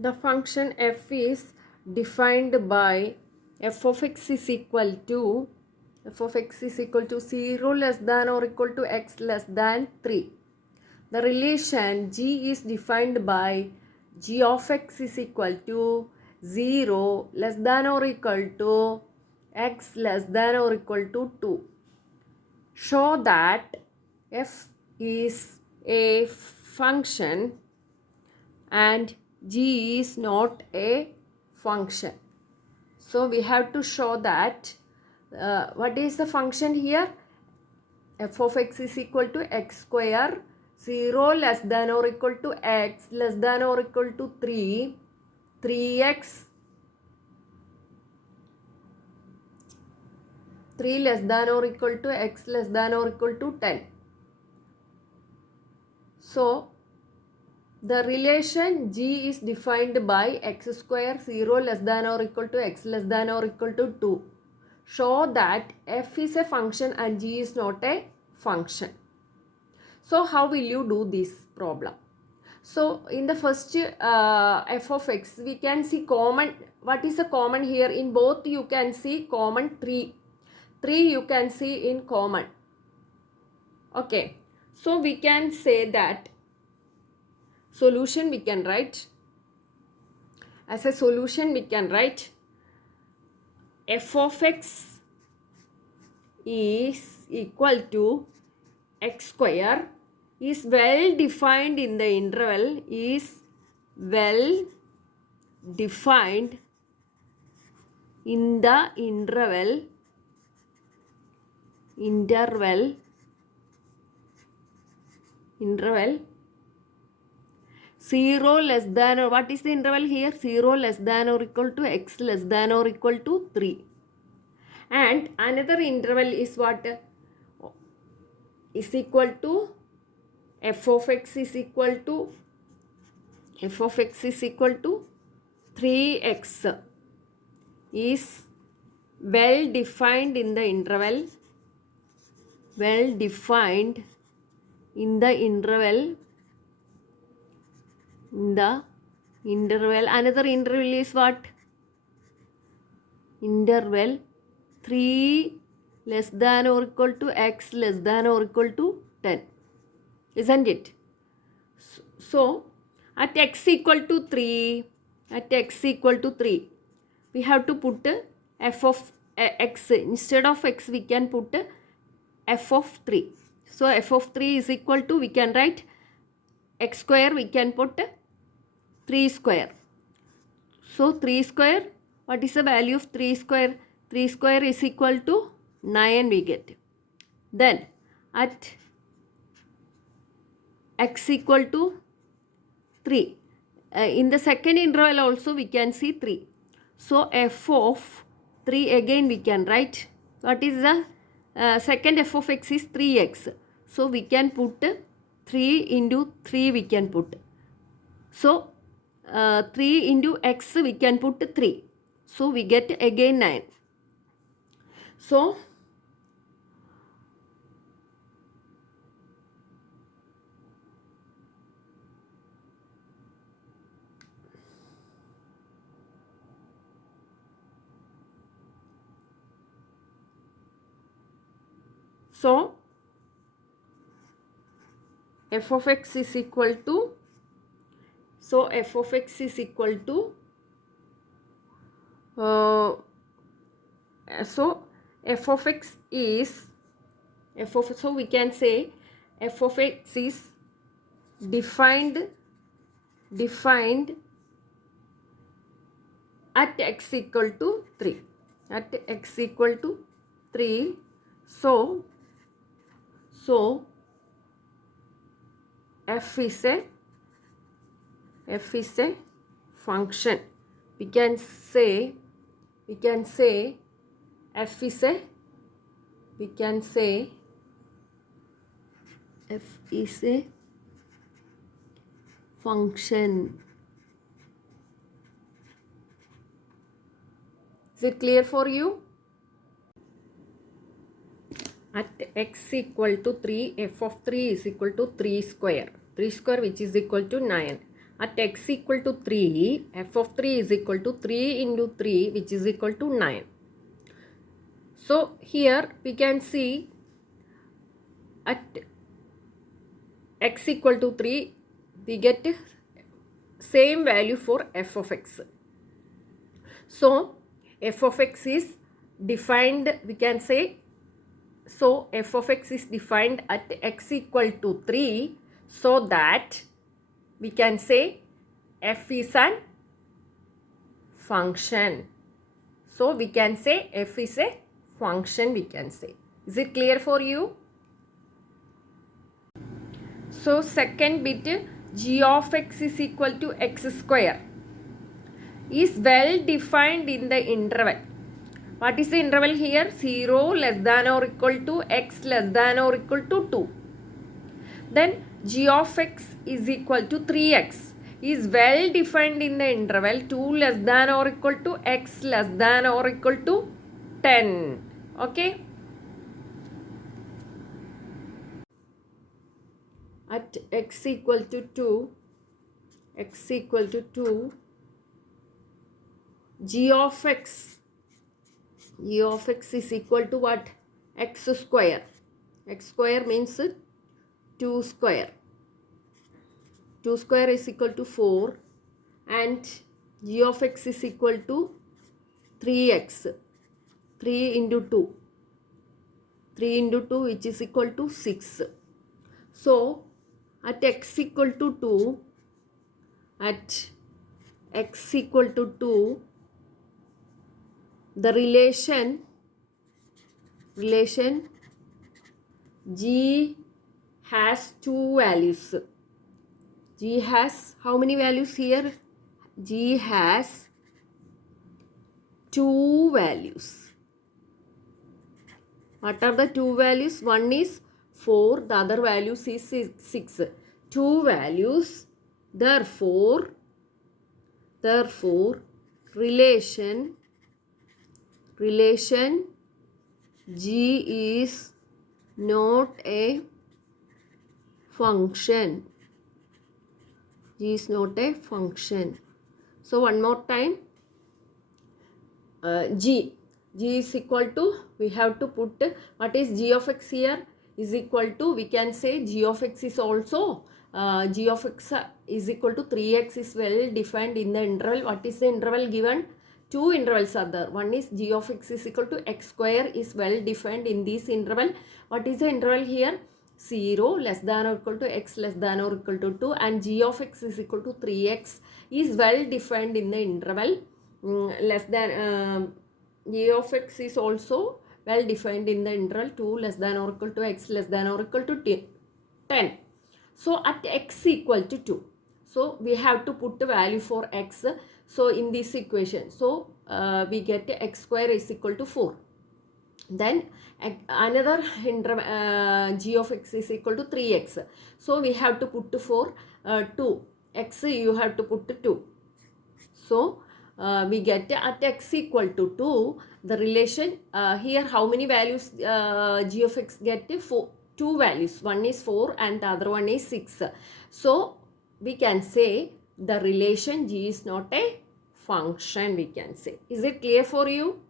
The function f is defined by f of x is equal to 0 less than or equal to x less than 3. The relation g is defined by g of x is equal to 0 less than or equal to x less than or equal to 2. Show that f is a function and g is not a function. So we have to show that what is the function here? F of x is equal to x square, 0 less than or equal to x less than or equal to 3, 3x, 3 less than or equal to x less than or equal to 10. So the relation g is defined by x square, 0 less than or equal to x less than or equal to 2. Show that f is a function and g is not a function. So how will you do this problem? So in the first f of x, we can see common. What is the common here? In both you can see common 3. 3 you can see in common. Okay. So we can say that solution we can write. As a solution we can write f of x is equal to x square is well defined in the interval, is well defined in the interval 0 less than, or what is the interval here? 0 less than or equal to x less than or equal to 3. And another interval is what? Is equal to f of x is equal to 3x is well defined in the interval, another interval is what? Interval 3 less than or equal to x less than or equal to 10. Isn't it? So at x equal to 3, we have to put f of x. Instead of x we can put f of 3. So f of 3 is equal to, we can write x square, we can put 3 square. So 3 square, what is the value of 3 square? 3 square is equal to 9 we get. Then at x equal to 3. In the second interval also we can see 3. So f of 3 again we can write. What is the second f of x is 3x. So we can put 3 into 3 we can put. So 3 into x we can put 3. So we get again 9. So f of x is equal to, so f of x is equal to, so f of x is, so we can say f of x is defined at x equal to 3. At x equal to 3. So f is a function. We can say f is a function. Is it clear for you? At x equal to 3, f of 3 is equal to 3 square. 3 square which is equal to 9. At x equal to 3, f of 3 is equal to 3 into 3, which is equal to 9. So here we can see at x equal to 3, we get same value for f of x. So f of x is defined, we can say, so f of x is defined at x equal to 3, so that we can say f is an function. So we can say f is a function, we can say. Is it clear for you? So second bit, g of x is equal to x square is well defined in the interval. What is the interval here? 0 less than or equal to x less than or equal to 2. Then g of x is equal to 3x is well defined in the interval 2 less than or equal to x less than or equal to 10. Okay. At x equal to 2, g of x is equal to what? X square. X square means 2 square. 2 square is equal to 4 and g of x is equal to 3x. 3 into 2. 3 into 2 which is equal to 6. So at x equal to 2, the relation g has two values. G has how many values here? G has two values. What are the two values? One is 4, the other value is 6. Two values. Therefore, relation G is not a function. G is not a function. So one more time, G is equal to, we have to put what is g of x here is equal to, we can say g of x is also g of x is equal to 3x is well defined in the interval. What is the interval given? Two intervals are there. One is g of x is equal to x square is well defined in this interval. What is the interval here? 0 less than or equal to x less than or equal to 2, and g of x is equal to 3x is well defined in the interval less than g of x is also well defined in the interval 2 less than or equal to x less than or equal to 10. So at x equal to 2, so we have to put the value for x. So in this equation, so we get x square is equal to 4. Then another g of x is equal to 3x. So we have to put for 2. X you have to put 2. So we get at x equal to 2, the relation here how many values g of x get? 2 values. One is 4 and the other one is 6. So we can say the relation g is not a function, we can say. Is it clear for you?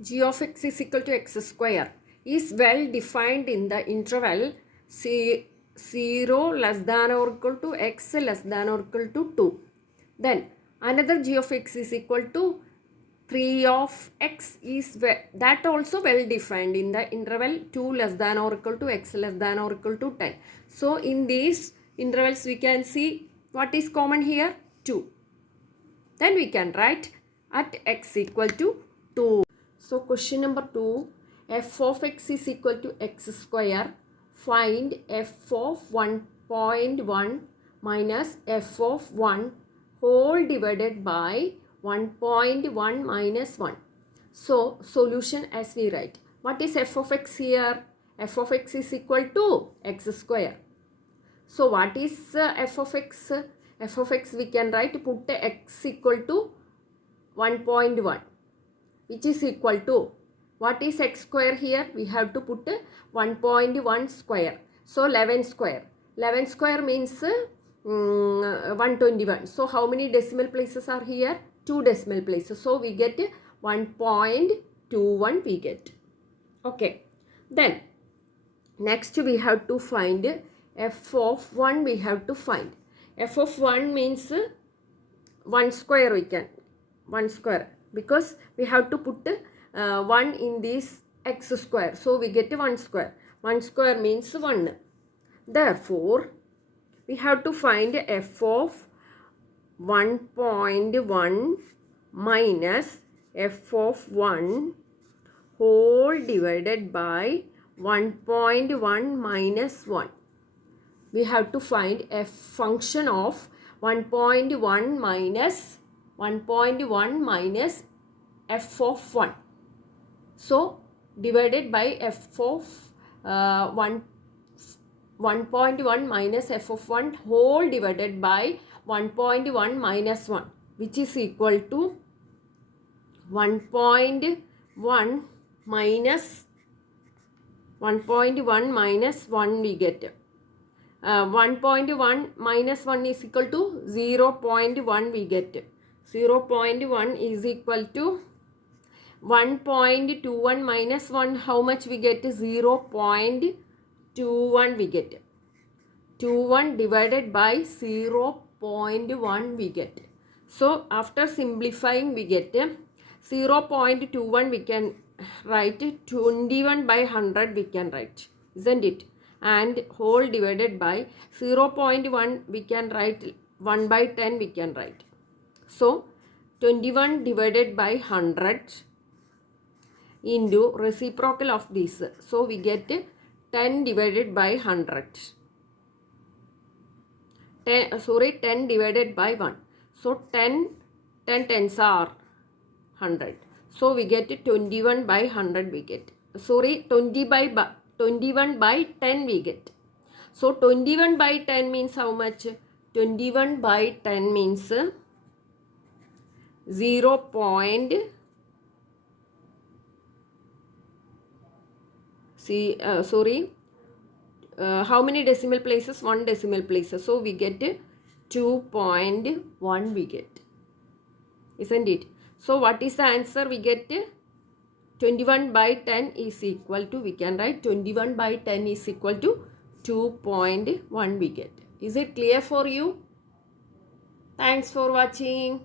G of x is equal to x square is well defined in the interval 0 less than or equal to x less than or equal to 2. Then another g of x is equal to 3 of x is that also well defined in the interval 2 less than or equal to x less than or equal to 10. So in these intervals we can see what is common here? 2. Then we can write at x equal to 2. So question number 2, f of x is equal to x square. Find f of 1.1 minus f of 1 whole divided by 1.1 minus 1. So solution as we write. What is f of x here? F of x is equal to x square. So what is f of x? F of x we can write, put x equal to 1.1. which is equal to, what is x square here? We have to put 1.1 square. So 11 square. 11 square means 121. So how many decimal places are here? 2 decimal places. So we get 1.21 we get. Okay. Then next we have to find f of 1 we have to find. F of 1 means 1 square we can. 1 square. Because we have to put 1 in this x square. So we get 1 square. 1 square means 1. Therefore, we have to find f of 1.1 minus f of 1 whole divided by 1.1 minus 1. We have to find a function of 1.1 minus f of 1. So, divided by f of 1.1 minus f of 1 whole divided by 1.1 minus 1, which is equal to 1.1 minus 1 we get. 1.1 minus 1 is equal to 0.1 we get. 0.1 is equal to 1.21 minus 1. How much we get? 0.21 we get. 21 divided by 0.1 we get. So after simplifying we get 0.21 we can write, 21 by 100 we can write, isn't it? And whole divided by 0.1 we can write, 1 by 10 we can write. So 21 divided by 100 into reciprocal of this. So we get 10 divided by 100. 10 divided by 1. So 10 tens are 100. So we get 21 by 100 we get. 21 by 10 we get. So 21 by 10 means how much? 21 by 10 means 0. How many decimal places? 1 decimal places. So we get 2.1 we get. Isn't it? So what is the answer? We get 21 by 10 is equal to, we can write 21 by 10 is equal to 2.1 we get. Is it clear for you? Thanks for watching.